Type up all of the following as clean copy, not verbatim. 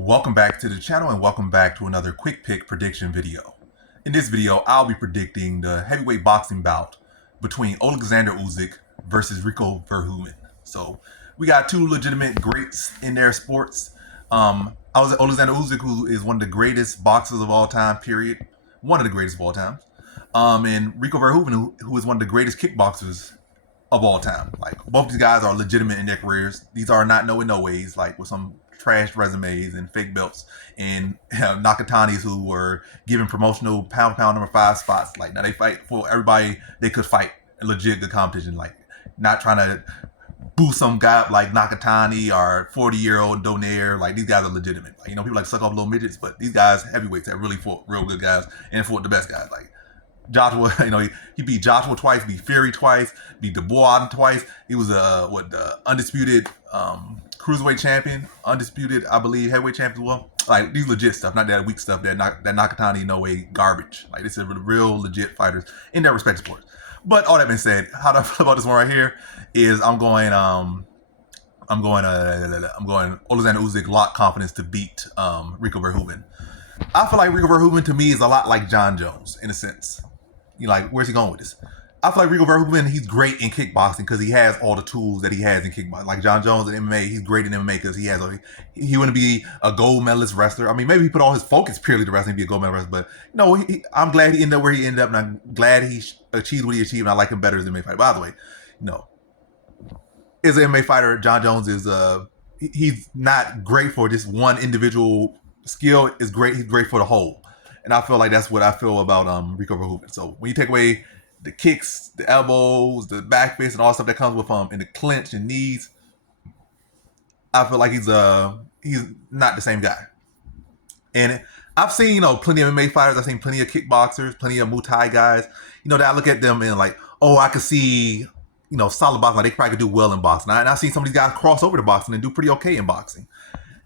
Welcome back to the channel and welcome back to another quick pick prediction video. In this video, I'll be predicting the heavyweight boxing bout between Oleksandr Usyk versus Rico Verhoeven. So we got two legitimate greats in their sports. Oleksandr Usyk, who is one of the greatest boxers of all time, period. One of the greatest of all time. And Rico Verhoeven, who is one of the greatest kickboxers of all time. Like, both these guys are legitimate in their careers. These are not in no ways like with some trash resumes and fake belts and Nakatanis who were given promotional pound number 5 spots. Like, now they fight for everybody they could fight, legit good competition. Like, not trying to boost some guy up like Nakatani or 40-year-old Donaire. Like, these guys are legitimate. Like, people like suck off little midgets, but these guys heavyweights that really fought real good guys and fought the best guys. Like Joshua, he beat Joshua twice, beat Fury twice, beat Dubois twice. He was the undisputed cruiserweight champion, undisputed, I believe, heavyweight champion as well. Like, these legit stuff, not that weak stuff that Nakatani no way garbage. Like, this is real legit fighters in their respective sports. But all that being said, how do I feel about this one right here is I'm going Oleksandr Usyk lock confidence to beat Rico Verhoeven. I feel like Rico Verhoeven to me is a lot like John Jones in a sense. Like, where's he going with this? I feel like Rico Verhoeven, he's great in kickboxing because he has all the tools that he has in kickboxing. Like John Jones in MMA, he's great in MMA because he wouldn't be a gold medalist wrestler. I mean, maybe he put all his focus purely to wrestling, be a gold medalist wrestler. But I'm glad he ended up where he ended up, and I'm glad he achieved what he achieved. And I like him better as an MMA fighter. By the way, as an MMA fighter, John Jones is he's not great for just one individual skill. Is great. He's great for the whole. And I feel like that's what I feel about Rico Verhoeven. So when you take away the kicks, the elbows, the back fist, and all the stuff that comes with in the clinch and knees, I feel like he's not the same guy. And I've seen plenty of MMA fighters. I've seen plenty of kickboxers, plenty of Muay Thai guys. That I look at them and like, oh, I could see solid boxing. Like, they probably could do well in boxing. And I've seen some of these guys cross over to boxing and do pretty okay in boxing.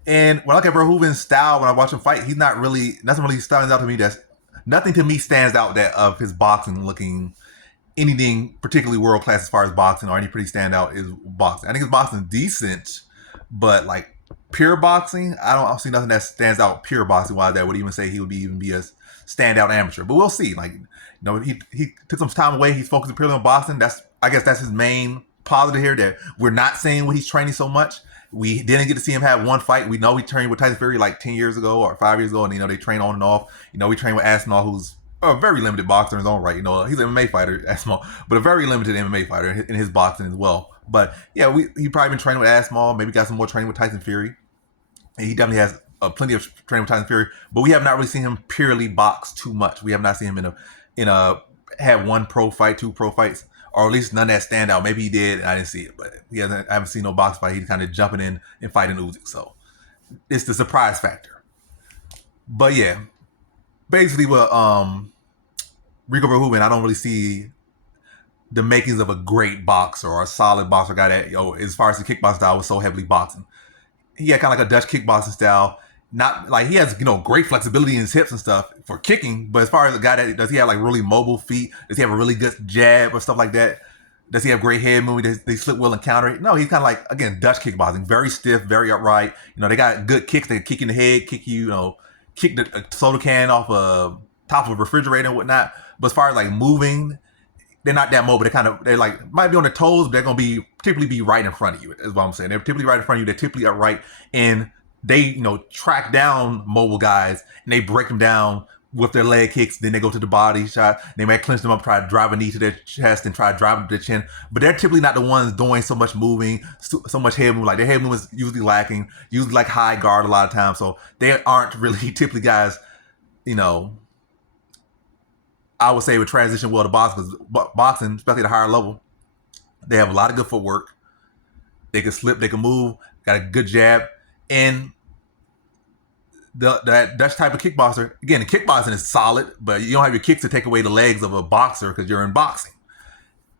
And when I look at Verhoeven's style, when I watch him fight, he's not really, nothing really stands out to me. Nothing to me stands out that of his boxing looking anything particularly world class as far as boxing or any pretty standout is boxing. I think his boxing is decent, but like pure boxing, I don't see nothing that stands out pure boxing wise that would even say he would even be a standout amateur. But we'll see. Like, he took some time away. He's focusing purely on boxing. I guess that's his main positive here, that we're not saying when he's training so much. We didn't get to see him have one fight. We know he trained with Tyson Fury like 10 years ago or 5 years ago, and they train on and off. We trained with Aspinall, who's a very limited boxer in his own right. He's an MMA fighter, Aspinall, but a very limited MMA fighter in his boxing as well. But yeah, he probably been training with Aspinall, maybe got some more training with Tyson Fury. And he definitely has plenty of training with Tyson Fury, but we have not really seen him purely box too much. We have not seen him had one pro fight, 2 pro fights, or at least none that stand out. Maybe he did, and I didn't see it, but I haven't seen no box fight. He's kind of jumping in and fighting Usyk, so it's the surprise factor. But yeah, basically with Rico Verhoeven, I don't really see the makings of a great boxer or a solid boxer guy that as far as the kickboxing style was so heavily boxing. He had kind of like a Dutch kickboxing style. Not like he has great flexibility in his hips and stuff for kicking, but as far as a guy that does he have like really mobile feet? Does he have a really good jab or stuff like that? Does he have great head movement? Does they slip well and counter it? No, he's kind of like, again, Dutch kickboxing, very stiff, very upright. They got good kicks. They kick in the head, kick you, kick the soda can off top of a refrigerator and whatnot. But as far as like moving, they're not that mobile. They're like might be on their toes, but they're gonna typically be right in front of you. Is what I'm saying. They're typically right in front of you. They're typically upright, and they track down mobile guys and they break them down with their leg kicks. Then they go to the body shot. They might clinch them up, try to drive a knee to their chest and try to drive them to their chin. But they're typically not the ones doing so much moving, so much head movement. Like, their head movement is usually lacking, usually like high guard a lot of times. So they aren't really typically guys, I would say would transition well to boxing, because boxing, especially at a higher level, they have a lot of good footwork. They can slip, they can move, got a good jab. And that Dutch type of kickboxer, again, the kickboxing is solid, but you don't have your kicks to take away the legs of a boxer because you're in boxing.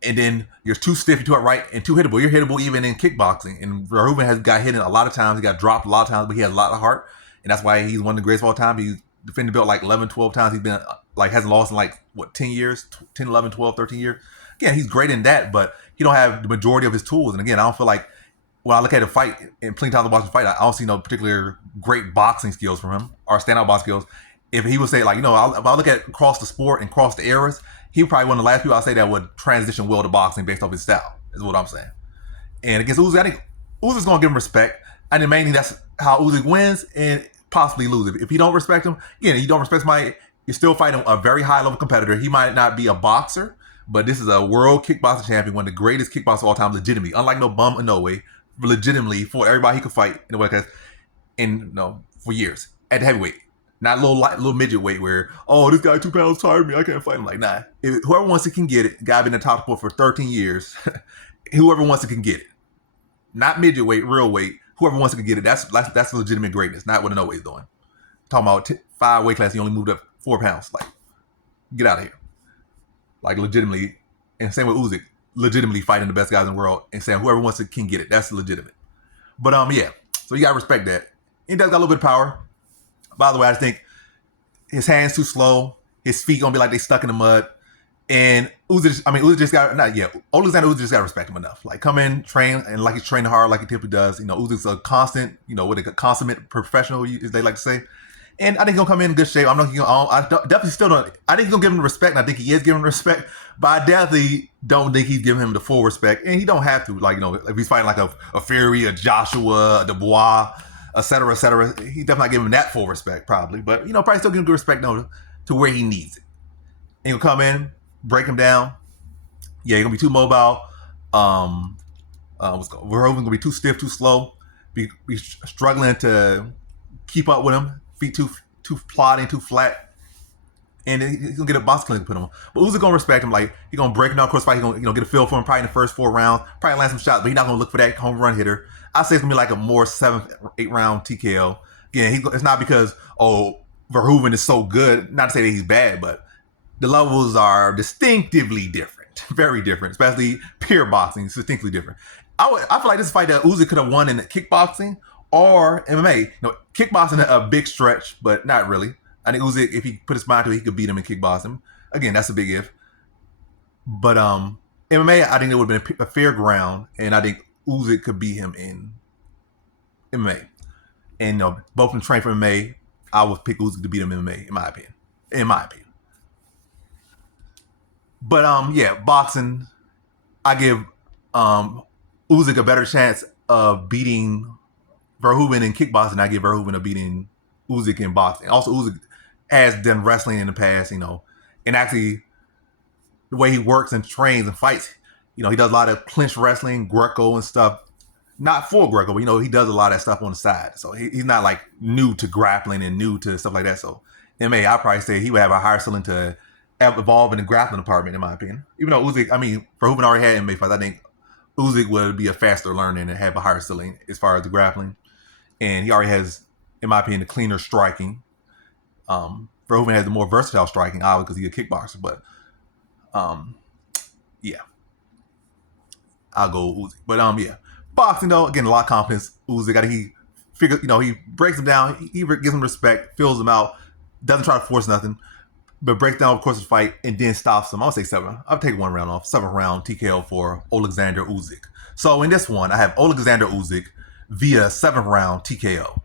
And then you're too stiff, you're too upright, and too hittable. You're hittable even in kickboxing. And Verhoeven has got hit a lot of times. He got dropped a lot of times, but he has a lot of heart. And that's why he's one of the greatest of all time. He's defended the belt like 11, 12 times. He's been hasn't lost in 10 years, 10, 11, 12, 13 years. Again, he's great in that, but he don't have the majority of his tools. And again, I don't feel like when I look at a fight and plenty times I watch the fight, I don't see no particular great boxing skills from him or standout boxing skills. If he would say like, if I look at across the sport and across the eras, he probably one of the last people I say that would transition well to boxing based off his style. Is what I'm saying. And against Usyk, I think Usyk's gonna give him respect. I think mainly that's how Usyk wins and possibly loses. If you don't respect him, again, you don't respect somebody, you're still fighting a very high level competitor. He might not be a boxer, but this is a world kickboxing champion, one of the greatest kickboxers of all time, legitimately. Unlike no bum or no way, legitimately for everybody he could fight in the weight class, for years at heavyweight. Not little midget weight where, oh, this guy 2 pounds tired me, I can't fight him. Like, nah. Whoever wants it can get it. Guy been in the top sport for 13 years. Whoever wants it can get it. Not midget weight, real weight. Whoever wants it can get it. That's legitimate greatness, not what a no way's doing. Talking about 5 weight classes, he only moved up 4 pounds. Like, get out of here. Like, legitimately, and same with Usyk, legitimately fighting the best guys in the world and saying whoever wants it can get it. That's legitimate. But yeah. So you gotta respect that. He does got a little bit of power. By the way, I just think his hands too slow. His feet gonna be like they stuck in the mud. And Usyk just got Oleksandr Usyk just gotta respect him enough. Like come in, train, and like he's training hard, like he typically does. Uzyk's a constant, what a consummate professional, as they like to say. And I think he'll come in good shape. Definitely still don't. I think he's gonna give him respect, and I think he is giving him respect. But I definitely don't think he's giving him the full respect, and he don't have to. Like if he's fighting like a Fury, a Joshua, a Dubois, et cetera, he's definitely not giving him that full respect, probably. But probably still give him good respect to where he needs it. And he'll come in, break him down. Yeah, he's gonna be too mobile. Verhoeven gonna be too stiff, too slow. Be struggling to keep up with him. Feet too plodding, too flat. And he's gonna get a box clinic to put him on. But Usyk gonna respect him. Like he's gonna break him down cross fight. He's gonna get a feel for him probably in the first 4 rounds. Probably land some shots, but he's not gonna look for that home run hitter. I say it's gonna be like a more 7th, 8th round TKO. Again, it's not because Verhoeven is so good. Not to say that he's bad, but the levels are distinctively different, very different. Especially pure boxing, is distinctly different. I feel like this fight that Usyk could have won in kickboxing or MMA. Kickboxing a big stretch, but not really. I think Usyk, if he put his mind to it, he could beat him in kickboxing. Again, that's a big if. But MMA, I think it would have been a fair ground, and I think Usyk could beat him in MMA. And both of them trained for MMA. I would pick Usyk to beat him in MMA, in my opinion. But boxing, I give Usyk a better chance of beating Verhoeven in kickboxing. I give Verhoeven a beating Usyk in boxing. Also, Usyk has done wrestling in the past, and actually the way he works and trains and fights, he does a lot of clinch wrestling, Greco and stuff. Not full Greco, but he does a lot of that stuff on the side. So he's not like new to grappling and new to stuff like that. So MMA, I'd probably say he would have a higher ceiling to evolve in the grappling department, in my opinion. Even though Verhoeven already had MMA fights, I think Usyk would be a faster learner and have a higher ceiling as far as the grappling. And he already has, in my opinion, the cleaner striking. Verhoeven has the more versatile striking, obviously because he's a kickboxer. But I'll go Usyk. But boxing though, again, a lot of confidence. Usyk, I think he figures, he breaks him down, he gives him respect, fills him out, doesn't try to force nothing, but breaks down, of course, the fight and then stops him. I'll say 7. I'll take 1 round off. 7th round TKO for Oleksandr Usyk. So in this one, I have Oleksandr Usyk via 7th round TKO.